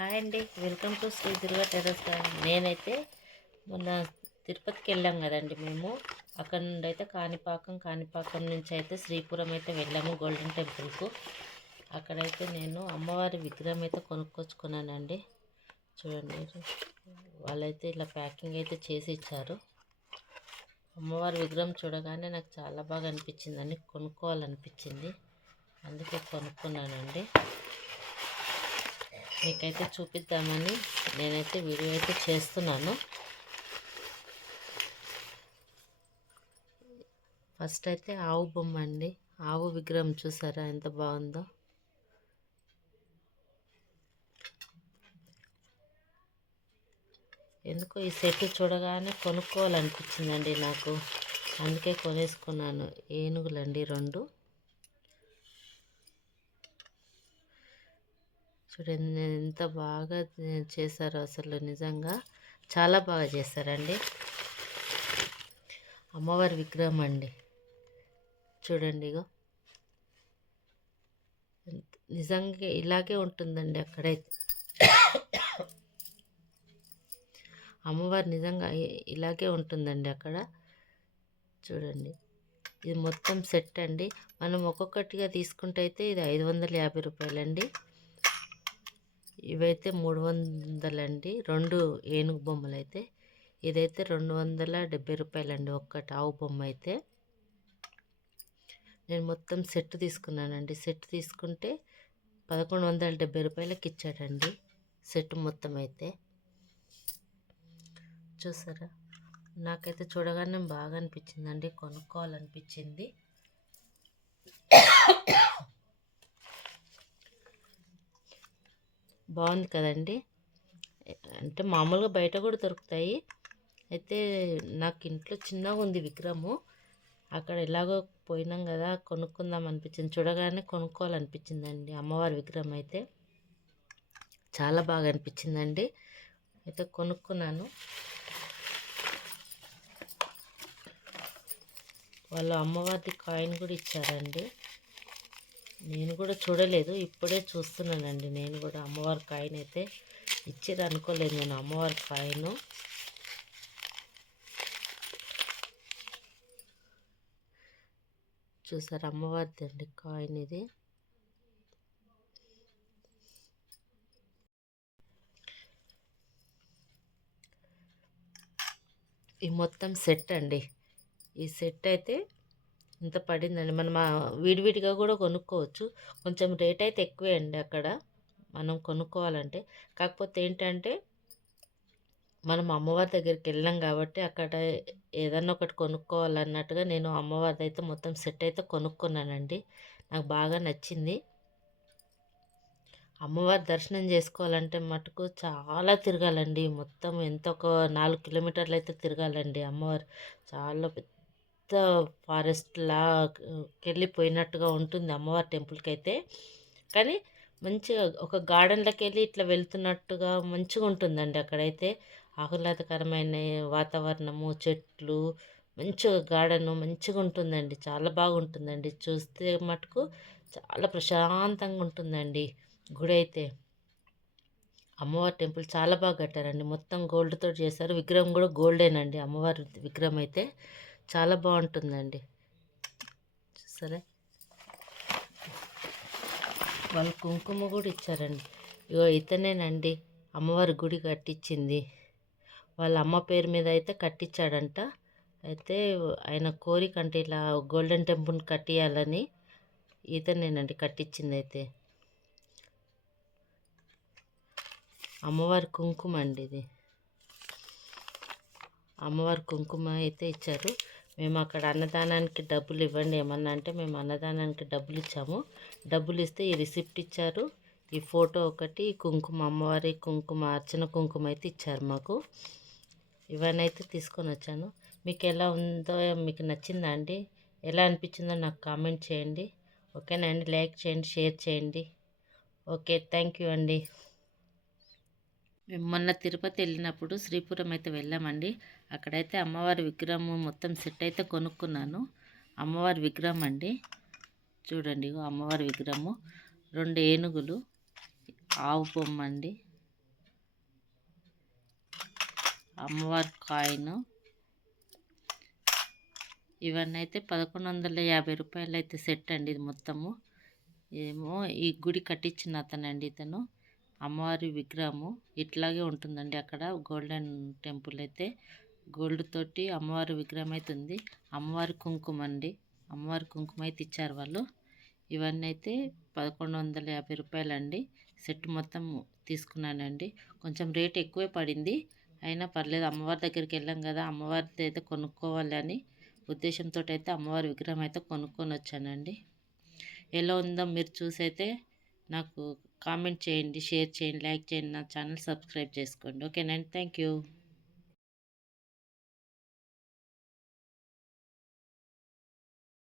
Hi అండి, welcome to Shri Durga terrace garden. నేనైతే మొన్న తిరుపతికి వెళ్ళాం కదండి మేము. అక్కడ నుండి అయితే కాణిపాకం నుంచి అయితే శ్రీపురం అయితే వెళ్ళాము గోల్డెన్ టెంపుల్కు. అక్కడైతే నేను అమ్మవారి విగ్రహం అయితే కొనుక్కొచ్చుకున్నానండి. చూడండి, వాళ్ళైతే ఇలా ప్యాకింగ్ అయితే చేసి ఇచ్చారు. అమ్మవారి విగ్రహం చూడగానే నాకు చాలా బాగా అనిపించిందండి, కొనుక్కోవాలనిపించింది. అందుకే కొనుక్కున్నానండి. మీకైతే చూపిద్దామని నేనైతే వీడియో అయితే చేస్తున్నాను. ఫస్ట్ అయితే ఆవు బొమ్మ అండి. ఆవు విగ్రహం చూసారా ఎంత బాగుందో. ఎందుకో ఈ సెట్ చూడగానే కొనుక్కోవాలనిపించిందండి నాకు, అందుకే కొనేసుకున్నాను. ఏనుగులండి రెండు. చూడండి ఎంత బాగా చేశారో, అసలు నిజంగా చాలా బాగా చేశారండి. అమ్మవారి విగ్రహం అండి, చూడండి ఇగో. నిజంగా ఇలాగే ఉంటుందండి అక్కడైతే. అమ్మవారు నిజంగా ఇలాగే ఉంటుందండి అక్కడ. చూడండి, ఇది మొత్తం సెట్ అండి. మనం ఒక్కొక్కటిగా తీసుకుంటే అయితే ఇది 550 రూపాయలండి. ఇవైతే 300 అండి, రెండు ఏనుగు బొమ్మలు అయితే. ఇదైతే 270 రూపాయలండి ఒక్కటి ఆవు బొమ్మ అయితే. నేను మొత్తం సెట్ తీసుకున్నానండి. సెట్ తీసుకుంటే 1170 రూపాయలకి ఇచ్చాడండి సెట్ మొత్తం అయితే. చూసారా, నాకైతే చూడగానే బాగా అనిపించిందండి, కొనుక్కోవాలనిపించింది. బాగుంది కదండి. అంటే మామూలుగా బయట కూడా దొరుకుతాయి. అయితే నాకు ఇంట్లో చిన్నగా ఉంది విగ్రహము. అక్కడ ఎలాగో పోయినాం కదా, కొనుక్కుందాం అనిపించింది. చూడగానే కొనుక్కోవాలనిపించిందండి అమ్మవారి విగ్రహం అయితే. చాలా బాగా అనిపించిందండి, అయితే కొనుక్కున్నాను. వాళ్ళు అమ్మవారి కాయిన్ కూడా ఇచ్చారండి. నేను కూడా చూడలేదు, ఇప్పుడే చూస్తున్నానండి. నేను కూడా అమ్మవారి కాయిన్ అయితే ఇచ్చేది అనుకోలేదు నేను, అమ్మవారి కాయిన్. చూసారు, అమ్మవారిది అండి కాయిన్ ఇది. ఈ మొత్తం సెట్ అండి. ఈ సెట్ అయితే ఇంత పడిందండి. మనం విడివిడిగా కూడా కొనుక్కోవచ్చు. కొంచెం రేట్ అయితే ఎక్కువే అండి అక్కడ మనం కొనుక్కోవాలంటే. కాకపోతే ఏంటంటే మనం అమ్మవారి దగ్గరికి వెళ్ళాం కాబట్టి అక్కడ ఏదన్నా ఒకటి కొనుక్కోవాలన్నట్టుగా నేను అమ్మవారిది అయితే మొత్తం సెట్ అయితే కొనుక్కున్నానండి. నాకు బాగా నచ్చింది. అమ్మవారి దర్శనం చేసుకోవాలంటే మటుకు చాలా తిరగాలండి. మొత్తం ఎంత ఒక 4 కిలోమీటర్లు అయితే తిరగాలండి. అమ్మవారు చాలా పెద్ద ఫారెస్ట్లా వెళ్ళిపోయినట్టుగా ఉంటుంది అమ్మవారి టెంపుల్కి అయితే. కానీ మంచిగా ఒక గార్డెన్లోకి వెళ్ళి ఇట్లా వెళ్తున్నట్టుగా మంచిగా ఉంటుందండి అక్కడైతే. ఆహ్లాదకరమైన వాతావరణము, చెట్లు, మంచిగా గార్డెన్ మంచిగా ఉంటుందండి. చాలా బాగుంటుందండి. చూస్తే మటుకు చాలా ప్రశాంతంగా ఉంటుందండి గుడి అయితే. అమ్మవారి టెంపుల్ చాలా బాగా కట్టారండి. మొత్తం గోల్డ్తో చేశారు. విగ్రహం కూడా గోల్డేనండి. అమ్మవారి విగ్రహం అయితే చాలా బాగుంటుందండి. సరే, వాళ్ళు కుంకుమ కూడా ఇచ్చారండి. ఇగో ఇతనేనండి అమ్మవారి గుడి కట్టించింది. వాళ్ళ అమ్మ పేరు మీద అయితే కట్టించాడంట. అయితే ఆయన కోరిక అంటే ఇలా గోల్డెన్ టెంపుల్ కట్టియాలని ఇతనేనండి కట్టించింది. అయితే అమ్మవారి కుంకుమ అండి ఇది. అమ్మవారి కుంకుమ అయితే ఇచ్చారు. మేము అక్కడ అన్నదానానికి డబ్బులు ఇవ్వండి ఏమన్నా అంటే మేము అన్నదానానికి డబ్బులు ఇచ్చాము. డబ్బులు ఇస్తే ఈ రిసిప్ట్ ఇచ్చారు, ఈ ఫోటో ఒకటి, కుంకుమ, అమ్మవారి కుంకుమ, అర్చన కుంకుమ అయితే ఇచ్చారు మాకు. ఇవన్నీ అయితే తీసుకొని వచ్చాను. మీకు ఎలా ఉందో, మీకు నచ్చిందా అండి? ఎలా అనిపించిందో నాకు కామెంట్ చేయండి. ఓకేనా అండి? లైక్ చేయండి, షేర్ చేయండి. ఓకే, థ్యాంక్ యూ అండి. మేము మొన్న తిరుపతి వెళ్ళినప్పుడు శ్రీపురం అయితే వెళ్ళామండి. అక్కడైతే అమ్మవారి విగ్రహం మొత్తం సెట్ అయితే కొనుక్కున్నాను. అమ్మవారి విగ్రహం అండి, చూడండి అమ్మవారి విగ్రహము, 2 ఏనుగులు, ఆవు బొమ్మ అండి. అమ్మవారి కాయిన్. ఇవన్నీ అయితే 1150 రూపాయలు అయితే సెట్ అండి ఇది మొత్తము. ఏమో ఈ గుడి కట్టించిన అతనండి ఇతను. అమ్మవారి విగ్రహము ఇట్లాగే ఉంటుందండి అక్కడ గోల్డెన్ టెంపుల్ అయితే. గోల్డ్ తోటి అమ్మవారి విగ్రహం అయితే ఉంది. అమ్మవారి కుంకుమ అండి. అమ్మవారి కుంకుమ అయితే ఇచ్చారు వాళ్ళు. ఇవన్నీ అయితే 1150 రూపాయలండి. సెట్ మొత్తం తీసుకున్నానండి. కొంచెం రేట్ ఎక్కువే పడింది. అయినా పర్లేదు, అమ్మవారి దగ్గరికి వెళ్ళాం కదా, అమ్మవారిది అయితే కొనుక్కోవాలి అని ఉద్దేశంతో అయితే అమ్మవారి విగ్రహం అయితే కొనుక్కొని వచ్చానండి. ఎలా ఉందో మీరు చూసైతే నాకు కామెంట్ చేయండి, షేర్ చేయండి, లైక్ చేయండి, నా ఛానల్ సబ్స్క్రైబ్ చేసుకోండి. ఓకేనండి, థ్యాంక్ యూ.